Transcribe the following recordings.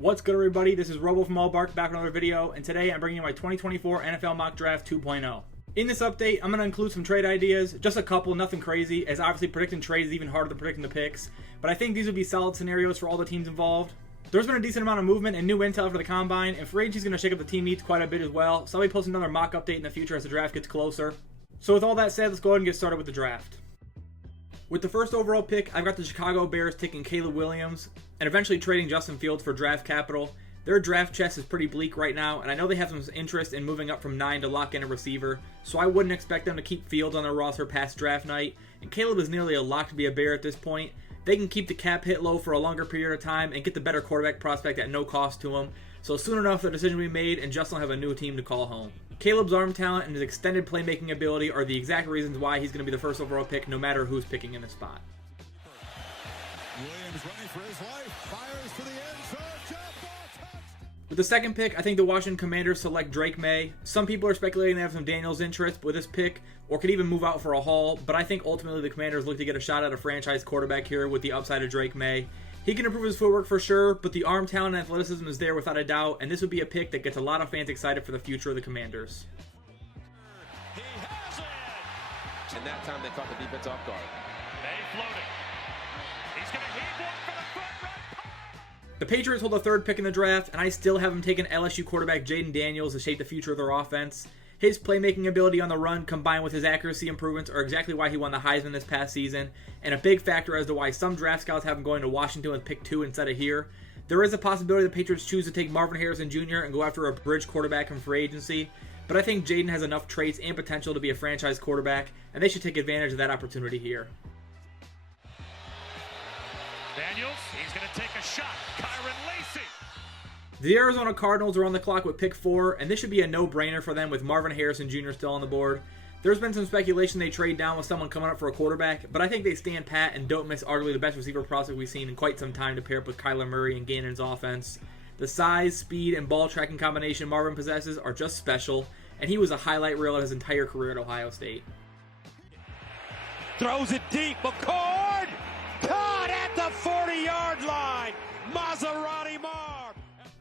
What's good, everybody? This is Robo from Allbark back with another video, and today I'm bringing you my 2024 NFL Mock Draft 2.0. In this update, I'm going to include some trade ideas, just a couple, nothing crazy, as obviously predicting trades is even harder than predicting the picks, but I think these would be solid scenarios for all the teams involved. There's been a decent amount of movement and new intel for the Combine, and free agency is going to shake up the team needs quite a bit as well, so I'll be posting another mock update in the future as the draft gets closer. So with all that said, let's go ahead and get started with the draft. With the first overall pick, I've got the Chicago Bears taking Caleb Williams and eventually trading Justin Fields for draft capital. Their draft chest is pretty bleak right now, and I know they have some interest in moving up from 9 to lock in a receiver, so I wouldn't expect them to keep Fields on their roster past draft night, and Caleb is nearly a lock to be a Bear at this point. They can keep the cap hit low for a longer period of time and get the better quarterback prospect at no cost to them, so soon enough the decision will be made and Justin will have a new team to call home. Caleb's arm talent and his extended playmaking ability are the exact reasons why he's going to be the first overall pick no matter who's picking in the spot. Williams running for his life, fires to the end zone, jump ball, touchdown. With the second pick, I think the Washington Commanders select Drake May. Some people are speculating they have some Daniels interest with this pick, or could even move out for a haul, but I think ultimately the Commanders look to get a shot at a franchise quarterback here with the upside of Drake May. He can improve his footwork for sure, but the arm talent and athleticism is there without a doubt, and this would be a pick that gets a lot of fans excited for the future of the Commanders. He has it! And that time they caught the defense off guard. May floating. He's going to heave one for the front right. The Patriots hold the third pick in the draft, and I still haven't taken LSU quarterback Jaden Daniels to shape the future of their offense. His playmaking ability on the run combined with his accuracy improvements are exactly why he won the Heisman this past season, and a big factor as to why some draft scouts have him going to Washington with pick 2 instead of here. There is a possibility the Patriots choose to take Marvin Harrison Jr. and go after a bridge quarterback in free agency, but I think Jaden has enough traits and potential to be a franchise quarterback, and they should take advantage of that opportunity here. Daniels, he's going to take a shot. Kyron Lacey. The Arizona Cardinals are on the clock with pick 4, and this should be a no-brainer for them with Marvin Harrison Jr. still on the board. There's been some speculation they trade down with someone coming up for a quarterback, but I think they stand pat and don't miss arguably the best receiver prospect we've seen in quite some time to pair up with Kyler Murray and Gannon's offense. The size, speed, and ball tracking combination Marvin possesses are just special, and he was a highlight reel of his entire career at Ohio State. Throws it deep. McCord! Caught at the 40-yard line. Maserati Marv.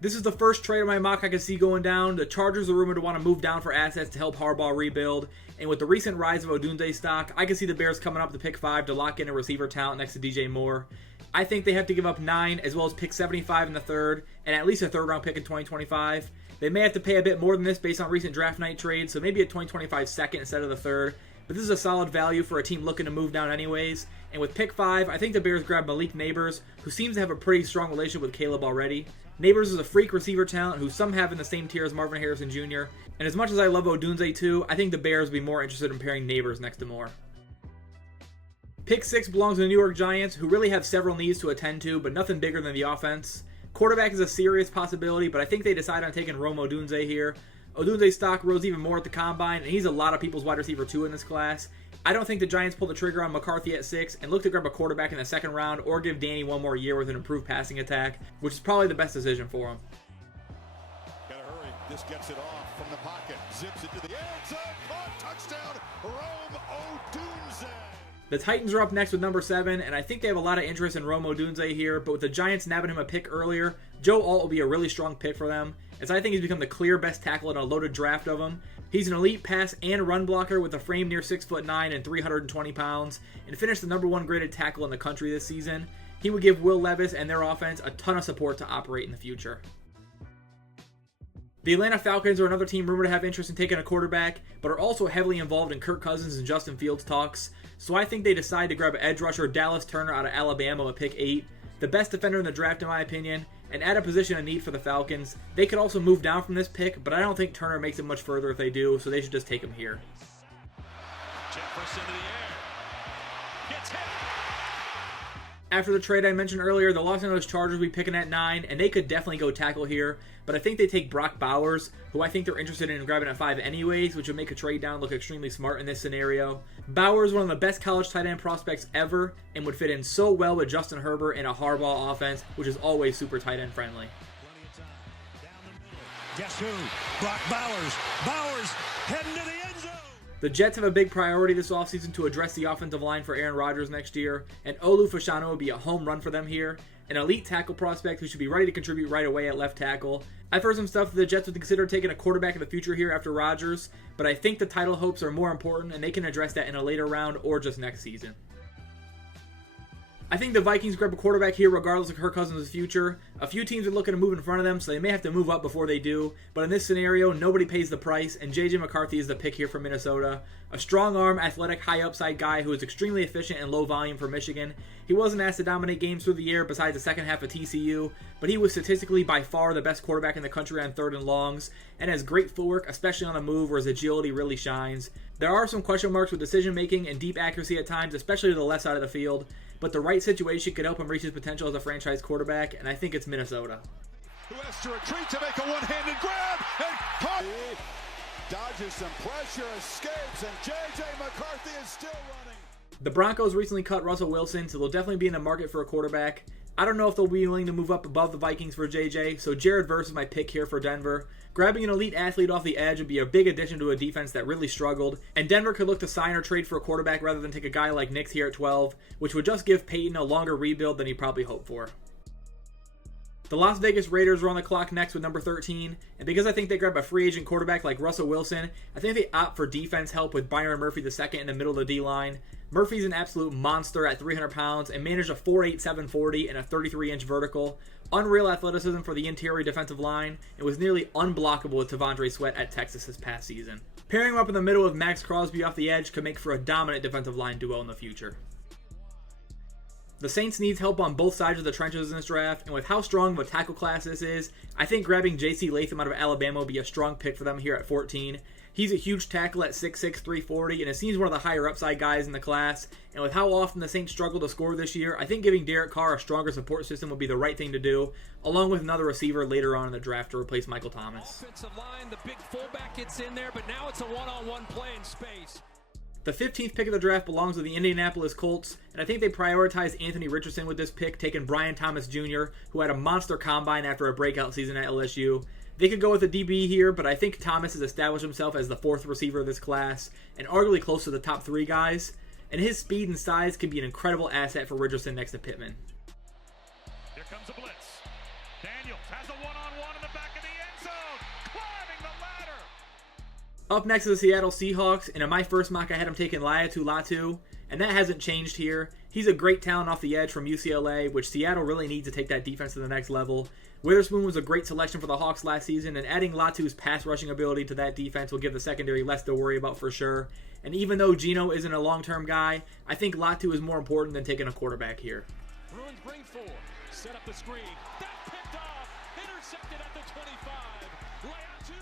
This is the first trade of my mock I can see going down. The Chargers are rumored to want to move down for assets to help Harbaugh rebuild. And with the recent rise of Odunze stock, I can see the Bears coming up to pick 5 to lock in a receiver talent next to DJ Moore. I think they have to give up 9 as well as pick 75 in the third and at least a third round pick in 2025. They may have to pay a bit more than this based on recent draft night trades, so maybe a 2025 second instead of the third. But this is a solid value for a team looking to move down anyways. And with pick 5, I think the Bears grab Malik Neighbors, who seems to have a pretty strong relationship with Caleb already. Neighbors is a freak receiver talent who some have in the same tier as Marvin Harrison Jr. And as much as I love Odunze too, I think the Bears would be more interested in pairing Neighbors next to Moore. Pick 6 belongs to the New York Giants, who really have several needs to attend to, but nothing bigger than the offense. Quarterback is a serious possibility, but I think they decide on taking Rome Odunze here. Odunze's stock rose even more at the Combine, and he's a lot of people's wide receiver 2 in this class. I don't think the Giants pull the trigger on McCarthy at 6 and look to grab a quarterback in the second round or give Danny one more year with an improved passing attack, which is probably the best decision for him. Gotta hurry. This gets it off from the pocket. Zips it to the end zone. Caught. Touchdown. Rome Odunze. The Titans are up next with number 7, and I think they have a lot of interest in Rome Odunze here, but with the Giants nabbing him a pick earlier, Joe Alt will be a really strong pick for them, as I think he's become the clear best tackle in a loaded draft of him. He's an elite pass and run blocker with a frame near 6'9" and 320 pounds, and finished the number 1 graded tackle in the country this season. He would give Will Levis and their offense a ton of support to operate in the future. The Atlanta Falcons are another team rumored to have interest in taking a quarterback, but are also heavily involved in Kirk Cousins and Justin Fields talks, so I think they decide to grab edge rusher Dallas Turner out of Alabama at pick 8, the best defender in the draft in my opinion, and add a position of need for the Falcons. They could also move down from this pick, but I don't think Turner makes it much further if they do, so they should just take him here. Jefferson in the air. Gets hit. After the trade I mentioned earlier, the Los Angeles Chargers will be picking at 9, and they could definitely go tackle here, but I think they take Brock Bowers, who I think they're interested in grabbing at 5 anyways, which would make a trade down look extremely smart in this scenario. Bowers is one of the best college tight end prospects ever, and would fit in so well with Justin Herbert in a Harbaugh offense, which is always super tight end friendly. Guess who? Brock Bowers. Bowers heading to the end zone. The Jets have a big priority this offseason to address the offensive line for Aaron Rodgers next year, and Olu Fashanu would be a home run for them here. An elite tackle prospect who should be ready to contribute right away at left tackle. I've heard some stuff that the Jets would consider taking a quarterback in the future here after Rodgers, but I think the title hopes are more important and they can address that in a later round or just next season. I think the Vikings grab a quarterback here regardless of Kirk Cousins' future. A few teams are looking to move in front of them, so they may have to move up before they do. But in this scenario, nobody pays the price, and J.J. McCarthy is the pick here for Minnesota. A strong arm, athletic, high upside guy who is extremely efficient and low volume for Michigan. He wasn't asked to dominate games through the year besides the second half of TCU, but he was statistically by far the best quarterback in the country on third and longs, and has great footwork, especially on the move where his agility really shines. There are some question marks with decision making and deep accuracy at times, especially to the left side of the field, but the right situation could help him reach his potential as a franchise quarterback, and I think it's Minnesota. Who has to retreat to make a one-handed grab and caught. Dodges some pressure, escapes, and J.J. McCarthy is still running. The Broncos recently cut Russell Wilson, so they'll definitely be in the market for a quarterback. I don't know if they'll be willing to move up above the Vikings for JJ, so Jared Verse is my pick here for Denver. Grabbing an elite athlete off the edge would be a big addition to a defense that really struggled, and Denver could look to sign or trade for a quarterback rather than take a guy like Nix here at 12, which would just give Peyton a longer rebuild than he probably hoped for. The Las Vegas Raiders are on the clock next with number 13, and because I think they grab a free agent quarterback like Russell Wilson, I think they opt for defense help with Byron Murphy II in the middle of the D-line. Murphy's an absolute monster at 300 pounds and managed a 4.8 740 and a 33-inch vertical. Unreal athleticism for the interior defensive line, and was nearly unblockable with T'Vondre Sweat at Texas this past season. Pairing him up in the middle with Max Crosby off the edge could make for a dominant defensive line duo in the future. The Saints needs help on both sides of the trenches in this draft, and with how strong of a tackle class this is, I think grabbing J.C. Latham out of Alabama will be a strong pick for them here at 14. He's a huge tackle at 6'6", 340, and it seems one of the higher upside guys in the class. And with how often the Saints struggle to score this year, I think giving Derek Carr a stronger support system would be the right thing to do, along with another receiver later on in the draft to replace Michael Thomas. Offensive line, the big fullback gets in there, but now it's a one-on-one play in space. The 15th pick of the draft belongs to the Indianapolis Colts, and I think they prioritized Anthony Richardson with this pick, taking Brian Thomas Jr., who had a monster combine after a breakout season at LSU. They could go with a DB here, but I think Thomas has established himself as the fourth receiver of this class, and arguably close to the top three guys, and his speed and size can be an incredible asset for Richardson next to Pittman. Here comes a blitz. Daniels has a one-on-one in the back of the end zone. Climbing the ladder. Up next is the Seattle Seahawks, and in my first mock I had him taking Laiatu Latu, and that hasn't changed here. He's a great talent off the edge from UCLA, which Seattle really needs to take that defense to the next level. Witherspoon was a great selection for the Hawks last season, and adding Latu's pass rushing ability to that defense will give the secondary less to worry about for sure. And even though Geno isn't a long-term guy, I think Latu is more important than taking a quarterback here. Bruins bring 4. Set up the screen. That picked off. Intercepted at the 25. Latu.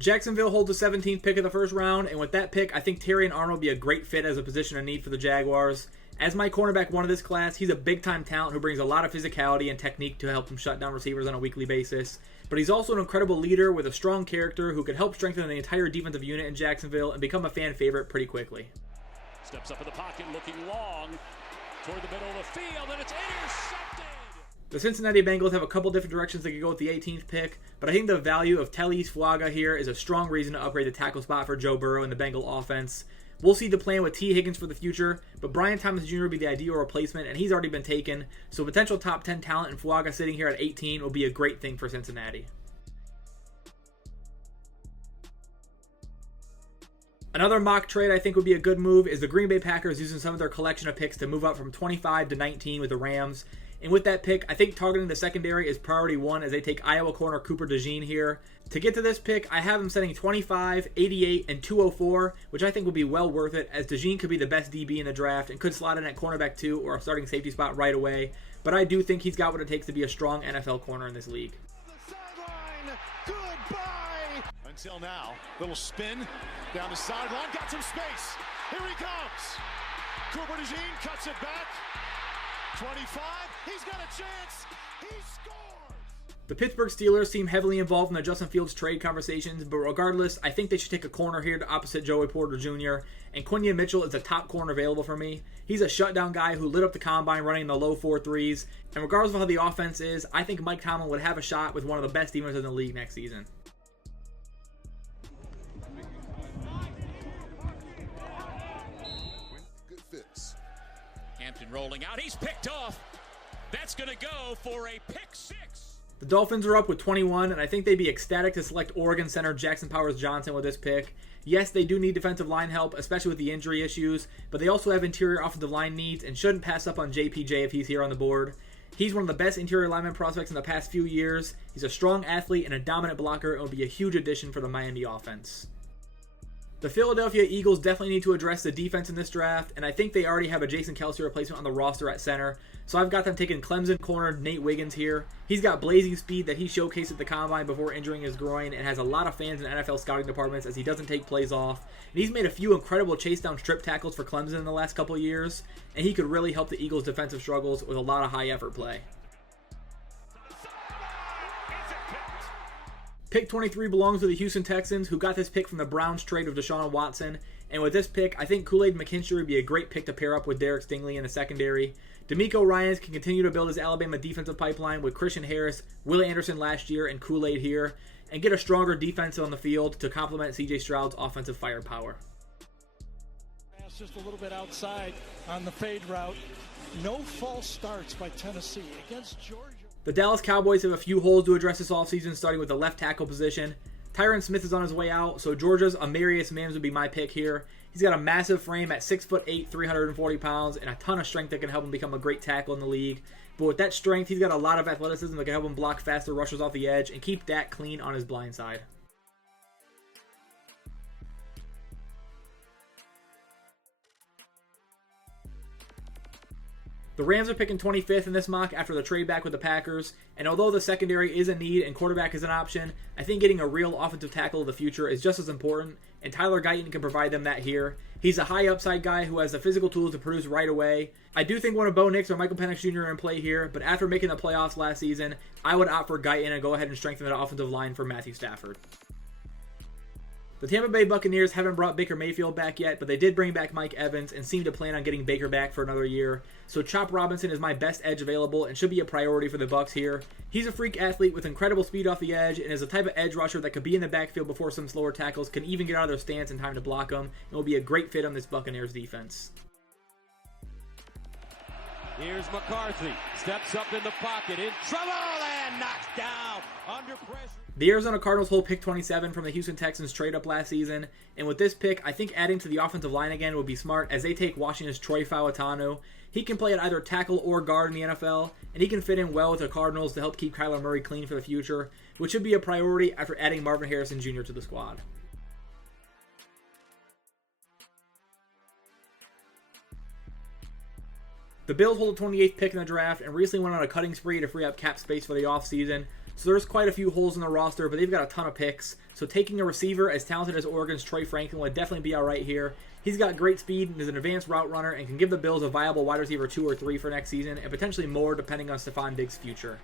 Jacksonville holds the 17th pick of the first round, and with that pick, I think Terrion Arnold would be a great fit as a position of need for the Jaguars. As my cornerback one of this class, he's a big-time talent who brings a lot of physicality and technique to help him shut down receivers on a weekly basis. But he's also an incredible leader with a strong character who could help strengthen the entire defensive unit in Jacksonville and become a fan favorite pretty quickly. Steps up in the pocket, looking long toward the middle of the field, and it's intercepted. The Cincinnati Bengals have a couple different directions they could go with the 18th pick, but I think the value of Telis Fuaga here is a strong reason to upgrade the tackle spot for Joe Burrow in the Bengal offense. We'll see the plan with T. Higgins for the future, but Brian Thomas Jr. would be the ideal replacement, and he's already been taken, so potential top 10 talent in Fuaga sitting here at 18 will be a great thing for Cincinnati. Another mock trade I think would be a good move is the Green Bay Packers using some of their collection of picks to move up from 25 to 19 with the Rams. And with that pick, I think targeting the secondary is priority one as they take Iowa corner Cooper DeJean here. To get to this pick, I have him setting 25, 88, and 204, which I think will be well worth it, as DeJean could be the best DB in the draft and could slot in at cornerback 2 or a starting safety spot right away. But I do think he's got what it takes to be a strong NFL corner in this league. The sideline, goodbye. Until now, little spin down the sideline, got some space. Here he comes. Cooper DeJean cuts it back. 25, he's got a chance. He scores. The Pittsburgh Steelers seem heavily involved in the Justin Fields trade conversations, but regardless, I think they should take a corner here to opposite Joey Porter Jr., and Quinyon Mitchell is the top corner available for me. He's a shutdown guy who lit up the combine running the low 4.3s, and regardless of how the offense is, I think Mike Tomlin would have a shot with one of the best defenses in the league next season. rolling out. He's picked off. That's going to go for a pick 6. The Dolphins are up with 21, and I think they'd be ecstatic to select Oregon center Jackson Powers-Johnson with this pick. Yes, they do need defensive line help, especially with the injury issues, but they also have interior offensive line needs and shouldn't pass up on JPJ if he's here on the board. He's one of the best interior lineman prospects in the past few years. He's a strong athlete and a dominant blocker and will be a huge addition for the Miami offense. The Philadelphia Eagles definitely need to address the defense in this draft, and I think they already have a Jason Kelce replacement on the roster at center, so I've got them taking Clemson corner Nate Wiggins here. He's got blazing speed that he showcased at the Combine before injuring his groin and has a lot of fans in NFL scouting departments as he doesn't take plays off. And he's made a few incredible chase down strip tackles for Clemson in the last couple of years, and he could really help the Eagles' defensive struggles with a lot of high effort play. Pick 23 belongs to the Houston Texans, who got this pick from the Browns trade of Deshaun Watson. And with this pick, I think Kool-Aid McKinstry would be a great pick to pair up with Derek Stingley in the secondary. D'Amico Ryans can continue to build his Alabama defensive pipeline with Christian Harris, Willie Anderson last year, and Kool-Aid here, and get a stronger defense on the field to complement C.J. Stroud's offensive firepower. Just a little bit outside on the fade route. No false starts by Tennessee against Georgia. The Dallas Cowboys have a few holes to address this offseason, starting with the left tackle position. Tyron Smith is on his way out, so Georgia's Amarius Mims would be my pick here. He's got a massive frame at 6'8", 340 pounds, and a ton of strength that can help him become a great tackle in the league. But with that strength, he's got a lot of athleticism that can help him block faster rushers off the edge and keep Dak clean on his blind side. The Rams are picking 25th in this mock after the trade back with the Packers, and although the secondary is a need and quarterback is an option, I think getting a real offensive tackle of the future is just as important, and Tyler Guyton can provide them that here. He's a high upside guy who has the physical tools to produce right away. I do think one of Bo Nix or Michael Penix Jr. are in play here, but after making the playoffs last season, I would opt for Guyton and go ahead and strengthen the offensive line for Matthew Stafford. The Tampa Bay Buccaneers haven't brought Baker Mayfield back yet, but they did bring back Mike Evans and seem to plan on getting Baker back for another year. So Chop Robinson is my best edge available and should be a priority for the Bucs here. He's a freak athlete with incredible speed off the edge and is a type of edge rusher that could be in the backfield before some slower tackles can even get out of their stance in time to block him, and will be a great fit on this Buccaneers defense. Here's McCarthy, steps up in the pocket, in trouble, and knocks down under pressure. The Arizona Cardinals hold pick 27 from the Houston Texans trade up last season, and with this pick, I think adding to the offensive line again would be smart as they take Washington's Troy Fautanu. He can play at either tackle or guard in the NFL, and he can fit in well with the Cardinals to help keep Kyler Murray clean for the future, which should be a priority after adding Marvin Harrison Jr. to the squad. The Bills hold the 28th pick in the draft and recently went on a cutting spree to free up cap space for the offseason. So there's quite a few holes in the roster, but they've got a ton of picks. So taking a receiver as talented as Oregon's Troy Franklin would definitely be alright here. He's got great speed and is an advanced route runner and can give the Bills a viable wide receiver 2 or 3 for next season and potentially more depending on Stephon Diggs' future.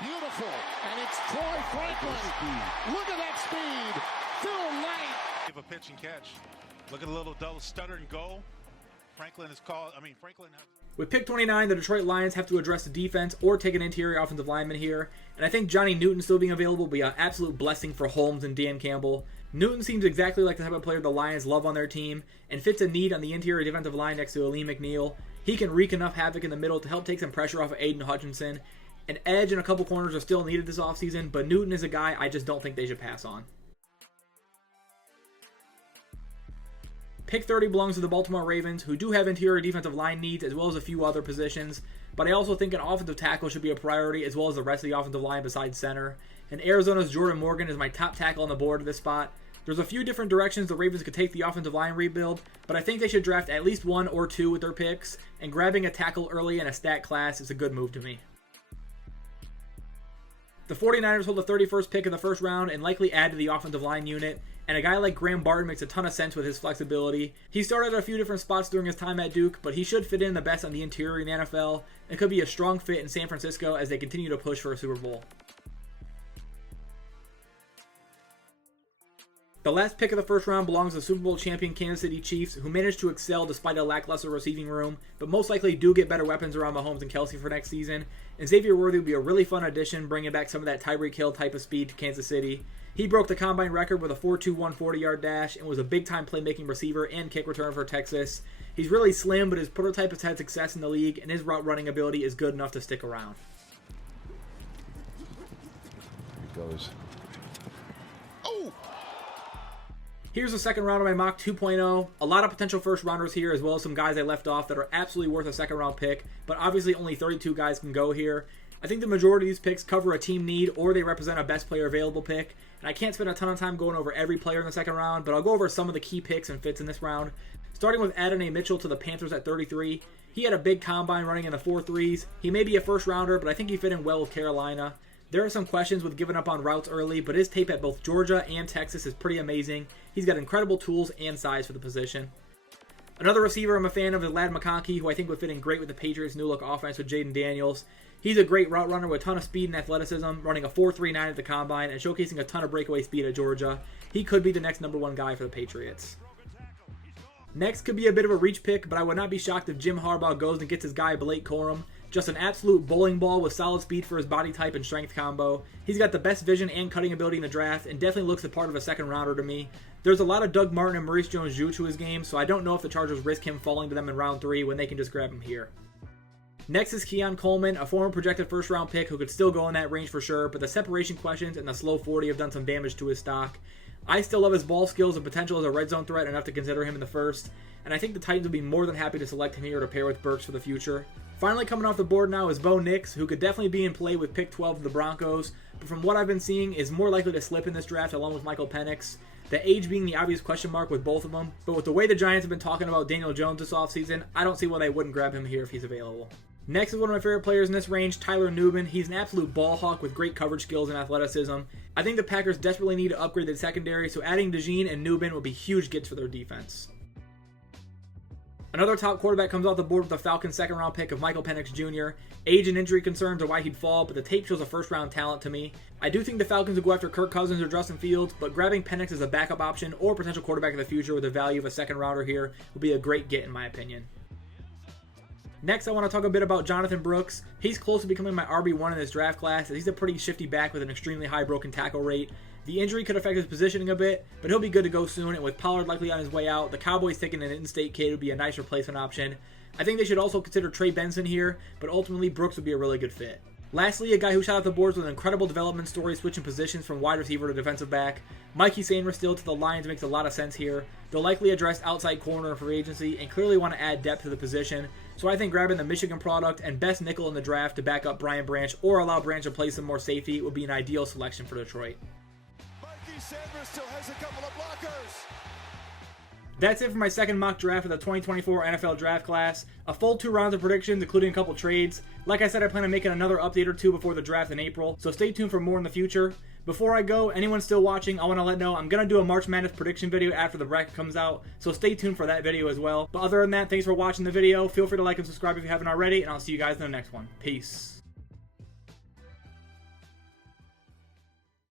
Beautiful, and it's Troy Franklin. Look at that speed. Phil Knight. Give a pitch and catch. Look at a little double stutter and go. Franklin has... With pick 29, the Detroit Lions have to address the defense or take an interior offensive lineman here, and I think Johnny Newton still being available will be an absolute blessing for Holmes and Dan Campbell. Newton seems exactly like the type of player the Lions love on their team, and fits a need on the interior defensive line next to Aleem McNeil. He can wreak enough havoc in the middle to help take some pressure off of Aiden Hutchinson. An edge and a couple corners are still needed this offseason, but Newton is a guy I just don't think they should pass on. Pick 30 belongs to the Baltimore Ravens, who do have interior defensive line needs as well as a few other positions, but I also think an offensive tackle should be a priority as well as the rest of the offensive line besides center. And Arizona's Jordan Morgan is my top tackle on the board at this spot. There's a few different directions the Ravens could take the offensive line rebuild, but I think they should draft at least 1 or 2 with their picks, and grabbing a tackle early in a stat class is a good move to me. The 49ers hold the 31st pick of the first round and likely add to the offensive line unit, and a guy like Graham Barton makes a ton of sense with his flexibility. He started at a few different spots during his time at Duke, but he should fit in the best on the interior in the NFL and could be a strong fit in San Francisco as they continue to push for a Super Bowl. The last pick of the first round belongs to the Super Bowl champion Kansas City Chiefs, who managed to excel despite a lackluster receiving room, but most likely do get better weapons around Mahomes and Kelsey for next season. And Xavier Worthy would be a really fun addition, bringing back some of that Tyreek Hill type of speed to Kansas City. He broke the combine record with a 4.21 40-yard dash and was a big-time playmaking receiver and kick returner for Texas. He's really slim, but his prototype has had success in the league, and his route running ability is good enough to stick around. Here it goes. Oh! Here's the second round of my mock 2.0. A lot of potential first rounders here, as well as some guys I left off that are absolutely worth a second round pick, but obviously only 32 guys can go here. I think the majority of these picks cover a team need, or they represent a best player available pick, and I can't spend a ton of time going over every player in the second round, but I'll go over some of the key picks and fits in this round. Starting with Adonai Mitchell to the Panthers at 33. He had a big combine running in the 4.3s. He may be a first rounder, but I think he fit in well with Carolina. There are some questions with giving up on routes early, but his tape at both Georgia and Texas is pretty amazing. He's got incredible tools and size for the position. Another receiver I'm a fan of is Ladd McConkey, who I think would fit in great with the Patriots' new look offense with Jaden Daniels. He's a great route runner with a ton of speed and athleticism, running a 4.39 at the combine and showcasing a ton of breakaway speed at Georgia. He could be the next #1 guy for the Patriots. Next could be a bit of a reach pick, but I would not be shocked if Jim Harbaugh goes and gets his guy Blake Corum. Just an absolute bowling ball with solid speed for his body type and strength combo. He's got the best vision and cutting ability in the draft and definitely looks the part of a second rounder to me. There's a lot of Doug Martin and Maurice Jones-Drew to his game, so I don't know if the Chargers risk him falling to them in round 3 when they can just grab him here. Next is Keon Coleman, a former projected first round pick who could still go in that range for sure, but the separation questions and the slow 40 have done some damage to his stock. I still love his ball skills and potential as a red zone threat enough to consider him in the first, and I think the Titans would be more than happy to select him here to pair with Burks for the future. Finally coming off the board now is Bo Nix, who could definitely be in play with pick 12 of the Broncos, but from what I've been seeing is more likely to slip in this draft along with Michael Penix. The age being the obvious question mark with both of them, but with the way the Giants have been talking about Daniel Jones this offseason, I don't see why they wouldn't grab him here if he's available. Next is one of my favorite players in this range, Tyler Nubin. He's an absolute ball hawk with great coverage skills and athleticism. I think the Packers desperately need to upgrade their secondary, so adding DeJean and Nubin would be huge gets for their defense. Another top quarterback comes off the board with the Falcons' second round pick of Michael Penix Jr. Age and injury concerns are why he'd fall, but the tape shows a first round talent to me. I do think the Falcons will go after Kirk Cousins or Justin Fields, but grabbing Penix as a backup option or potential quarterback of the future with the value of a second rounder here would be a great get in my opinion. Next, I want to talk a bit about Jonathan Brooks. He's close to becoming my RB1 in this draft class, as he's a pretty shifty back with an extremely high broken tackle rate. The injury could affect his positioning a bit, but he'll be good to go soon, and with Pollard likely on his way out, the Cowboys taking an in-state kid would be a nice replacement option. I think they should also consider Trey Benson here, but ultimately Brooks would be a really good fit. Lastly, a guy who shot off the boards with an incredible development story switching positions from wide receiver to defensive back. Mikey Sainristil to the Lions makes a lot of sense here. They'll likely address outside corner in free agency and clearly want to add depth to the position, so I think grabbing the Michigan product and best nickel in the draft to back up Brian Branch or allow Branch to play some more safety would be an ideal selection for Detroit. Mikey Sainristil has a couple of blockers. That's it for my second mock draft of the 2024 NFL Draft Class. A full 2 rounds of predictions, including a couple trades. Like I said, I plan on making another update or 2 before the draft in April, so stay tuned for more in the future. Before I go, anyone still watching, I want to let know I'm going to do a March Madness prediction video after the bracket comes out, so stay tuned for that video as well. But other than that, thanks for watching the video. Feel free to like and subscribe if you haven't already, and I'll see you guys in the next one. Peace.